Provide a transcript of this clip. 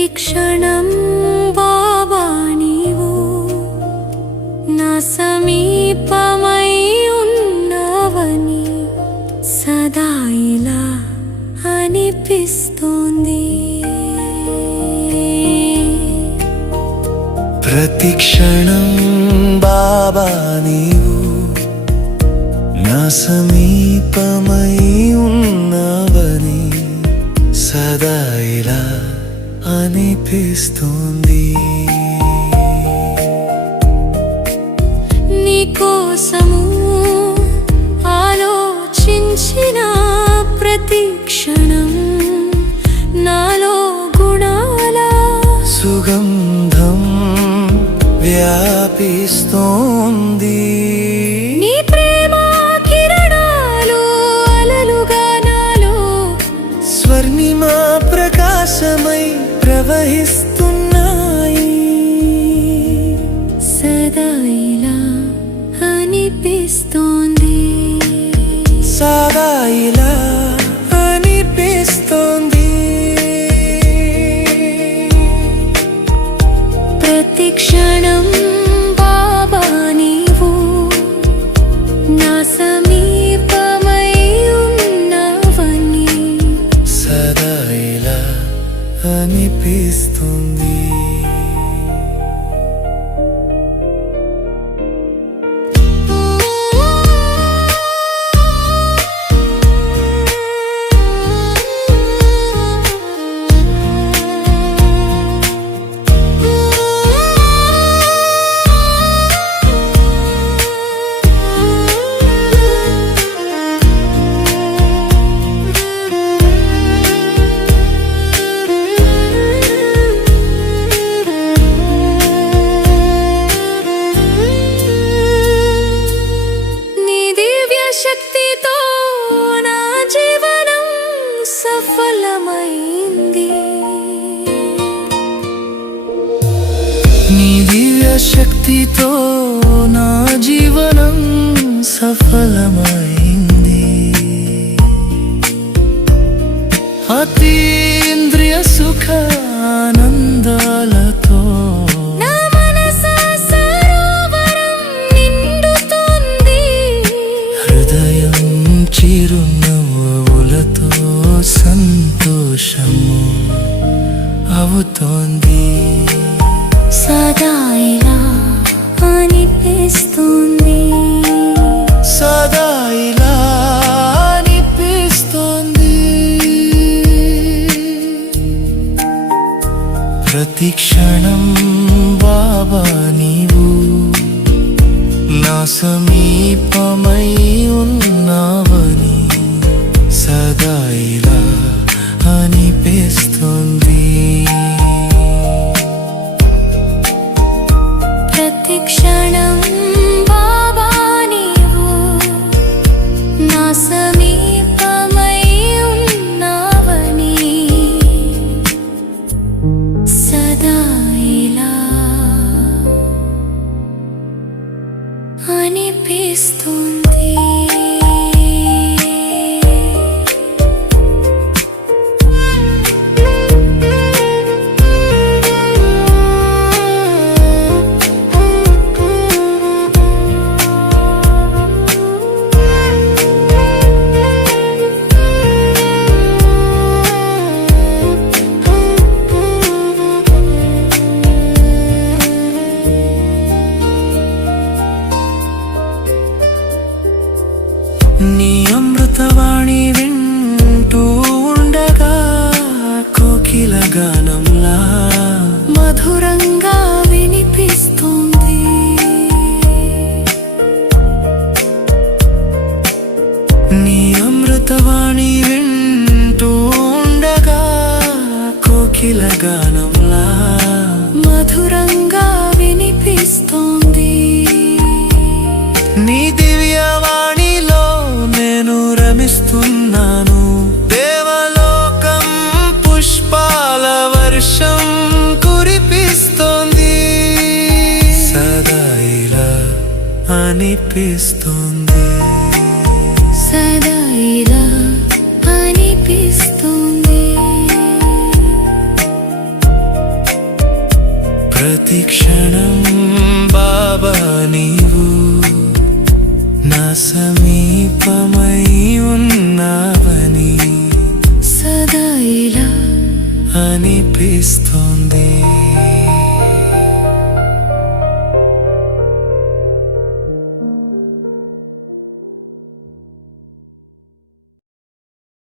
ప్రతిక్షణం బాబా నీవు. నా సమీపమై ఉన్నవని సదా ఇలా అనిపిస్తోంది. ప్రతిక్షణం బాబా నీవు. నా సమీపమై ఉన్నవని సదా ఇలా అనిపిస్తుంది. నీ కోసము ఆలోచించిన ప్రతి క్షణం నాలో గుణాల సుగంధం వ్యాపిస్తోంది. ప్రవహిస్తున్నాయి శక్తితో నా జీవనం సఫలమైంది. అతీంద్రియ సుఖ ఆనందాలతో హృదయం చిరునవ్వులతో ప్రతి క్షణం బాబా నీవు. నా సమీపమై ఉన్నావని సదా ఇలా అనిపిస్తుంది. ప్రతి క్షణం అనిపిస్తుంది. సదా ఇలా అనిపిస్తుంది. ప్రతి క్షణం బాబా నీవు నా సమీపమై ఉన్నావని సదా ఇలా